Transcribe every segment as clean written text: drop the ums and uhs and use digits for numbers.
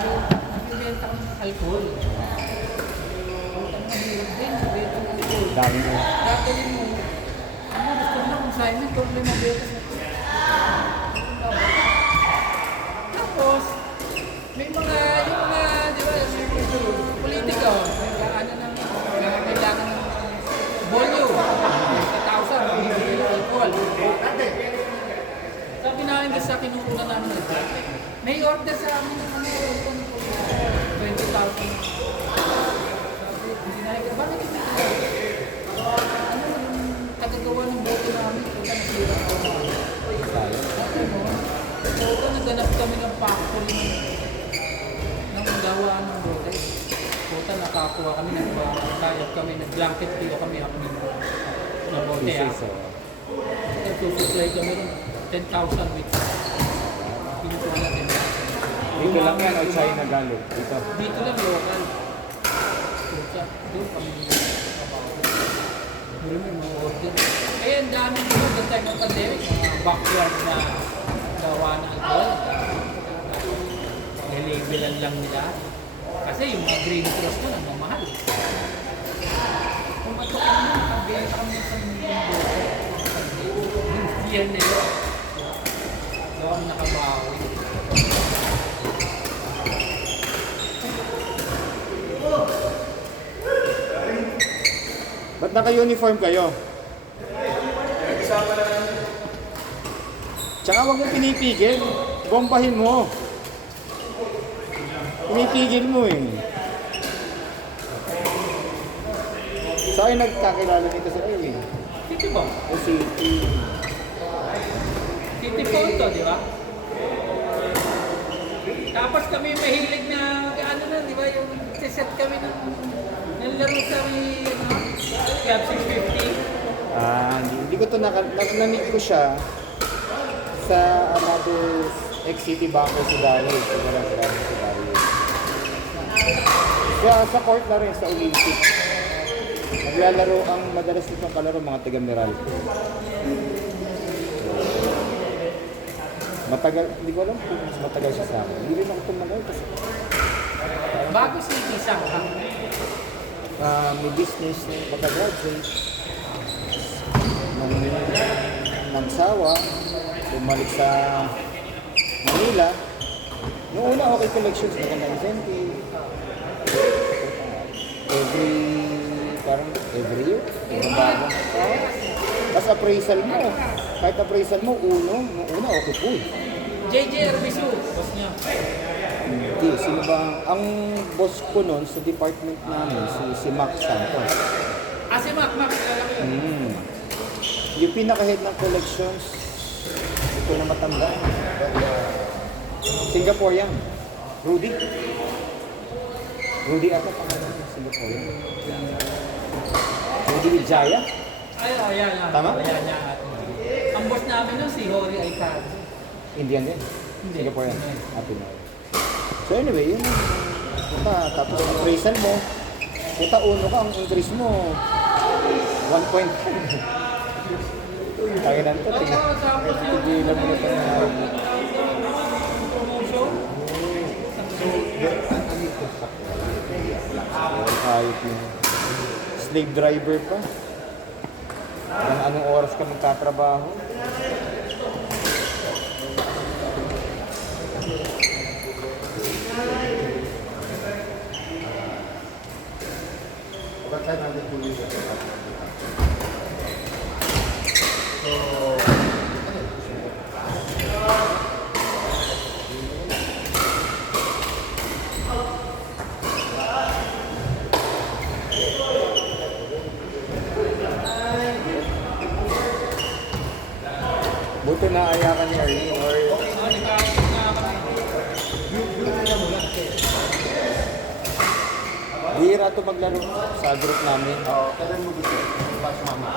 nagbibenta kami ng alcohol. Ang mahirap din, nagbibenta ng alcohol. Dami mo. Gagawin mo, ano gusto mo kung sa'yo may problema beta sa tapos, may mga, yung mga, di ba, yung politika, ano ng, kailangan ng volume, 1,000, bibili ng alcohol. Sabi namin sa kinukunan namin ito, may order sa amin ng ano, 20,000. Sabi, hindi na ikaw, bakit hindi ito? Ano yung tagagawa ng bote namin, kung na nasira ko namin. Sabi mo, so, naghanap kami ng factory ng gawa ng bote. Puta, nakakuha kami, nagbayad kami, nag-blanket deal kami ng bote. Nagsusupply kami ng 10,000 weeks. Pinukuha natin. Dito lang yan o China galing? Dito. Dito lang, local. Doon kami may mga order. Eh, ang dami dito, the time of pandemic, mga backyard na gawa na alcohol. Nilabelan lang nila. Kasi yung mga green cross na nagmamahal. Kung matok kami na, nakabenta kami ng pang-milyon. Yan nila. Gawa kami nakabawi. Ba't naka-uniform kayo? Tsaka huwag yung pinipigil. Bombahin mo. Pinipigil mo eh. Saan nagkakilala nito sa iyo eh? City ba? O City. City Photo, di ba? Tapos kami mahilig na, ano na, di ba, yung set kami ng laro sa may, ano, Club 650. Hindi ko ito na-meet ko siya sa another ex-City Banker si Darius. Si Darius. Sa court na rin, sa Olympic. Naglalaro ang madalas nitong kalaro mga taga-Meralco. Matagal, hindi ko alam kung mas matagal siya sa akin. Hindi rin ako tumagal kasi Bago si Isang ka. may business na pagka-graduate. Nung nagsawa, bumalik sa Manila. Noong una, okay collections, maganda incentive. Every year, ibang bago. Tapos appraisal mo, kahit appraisal mo, nung una, okay po. JJ Arbizu, boss niya. Hindi, sino ba? Ang boss ko noon sa department namin, si Mac Santos. Si Mac, kilala ko yun. Yung pinaka-head ng collections, hindi ko na matanda. Singaporean. Rudy. Rudy ata pangalan ng Singaporean. Rudy Wijaya. Yan. Tama? Yan. Ang boss namin nun, si Hori Aikad. Indian din. Hindi. Singaporean. Pinoy. So anyway, yun. Tapos ang appraisal mo, kita uno ka, ang increase mo, 1.5. Kaya na ito, tigilan mo ito na promotion. kahit yung slave driver pa. Anong oras ka magtatrabaho? Buti na ayakan ni Arlene or bihira ito maglaro sa group namin. Kailan mo gusto? Pas mama.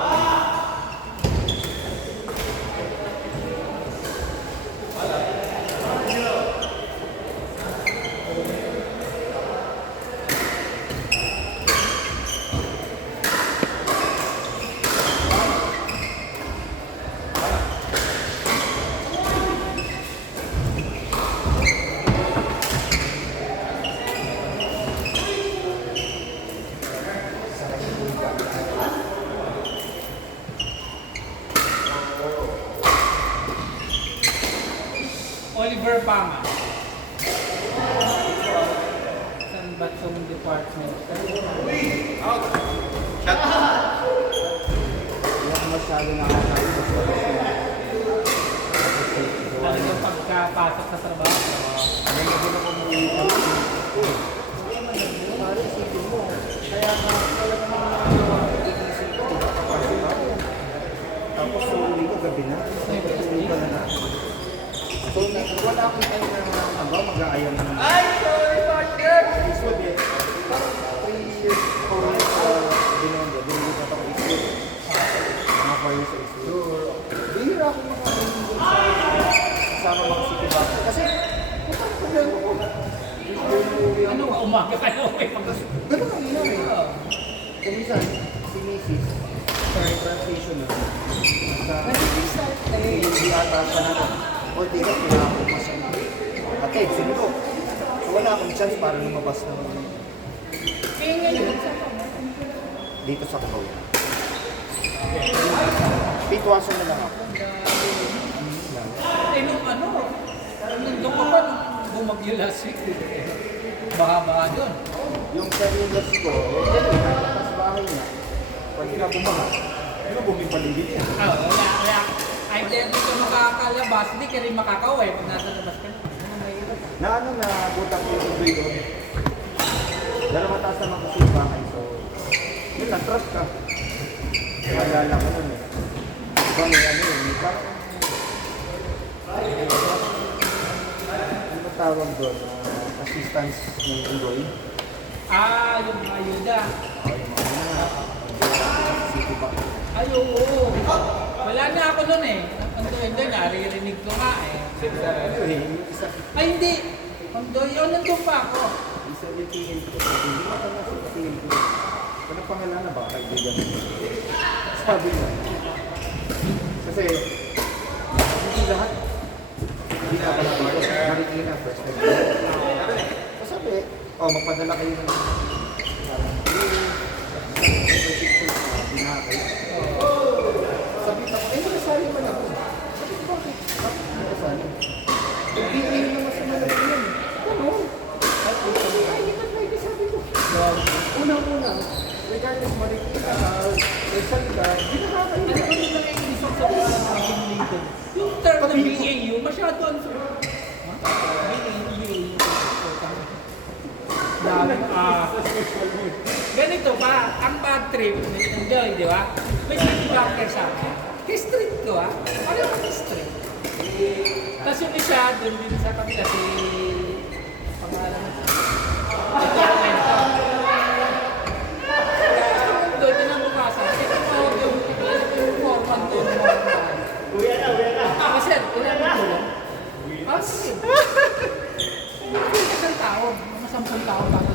Pama. Saan ba itong department? Hindi ako masyado nakakain sa Talagang pagkapasok sa trabaho. ano na din ako pare, isipin mo. Kaya nga, talaga naman nakagawa ko iisip ko. Kapasok ako. Tapos so, uwi ko gabi na. Uwi ka na. So, wala akong time na mag-aayang naman. Ay, sorry, partner! Eastwood eh. Parang 3 years, 4 years Binondo. Dinilit ako Eastwood. Mga 4 years sa Eastwood. Bihira ako kasama mga city bus. Kasi, ang problema ko. Ano nga, umaga ka na uwi pag Ganun ang nangyari. Kung minsan, si Mrs. Sorry, translation na. nag-restart na eh. Hindi ata siya na. O, tira, kailangan ko pa siya. Ate, sinuto. So, wala akong chance para lumabas ng Kaya nga yun, dito sa Cagaw. Pitwasan na lang ako. eh nung ano, nandun ka pa nung bumagyo last week. Baka doon. Yung sarili ko, nasa bahay niya. Pag na bumaha, bumipaligid niya. Wala. Ay, dahil dito makakalabas, hindi ka rin makakauwi pag nasa labas ka. Ano mahirap? Na ano na butak yung tuloy doon. Dahil mataas naman kasi yung bahay. So, yun, na-trap ka. Naalala ko nun eh. Diba may ano yun, may parang ano ba tawag doon? Assistance ng Indoy. Yung ayuda. Yung mga city bank. Ay, oo. Wala na ako nun eh. Hindi, naririnig ko nga eh. Anyway, yung isa, Ay, hindi. Nandun pa ako. isa yung tingin ko. Hindi mo ka nasa tingin ko. Anong pangalan na ba? Kaibigan mo. Sabi niya. Kasi, hindi lahat. Hindi na pala dito. Marikina, first time. So sabi, magpadala kayo ng sabi na kayo. Sabi ko, nakasali man ako. Sabi ko, bakit? Bakit nakasali? Hindi naman sa malaki yan. Ano? At hindi na pwede sabi ko. Unang-una, regardless Marikina, Rizal ka, hindi nakakayo. Ano ba nung nag-English sa accumulated? Yung term na BAU, masyado ang ganito pa, ang bad trip ng Joy, di ba? May city banker sa akin. History ko alam mo history. Tapos yung isa, doon din sa kabila, si pangalan mo. Doon din ang bukasa. Kasi tumawag yung foreman doon. Uwi na. Sir, ilan mo ko? Sige. Isang tao, mga 10 tao pa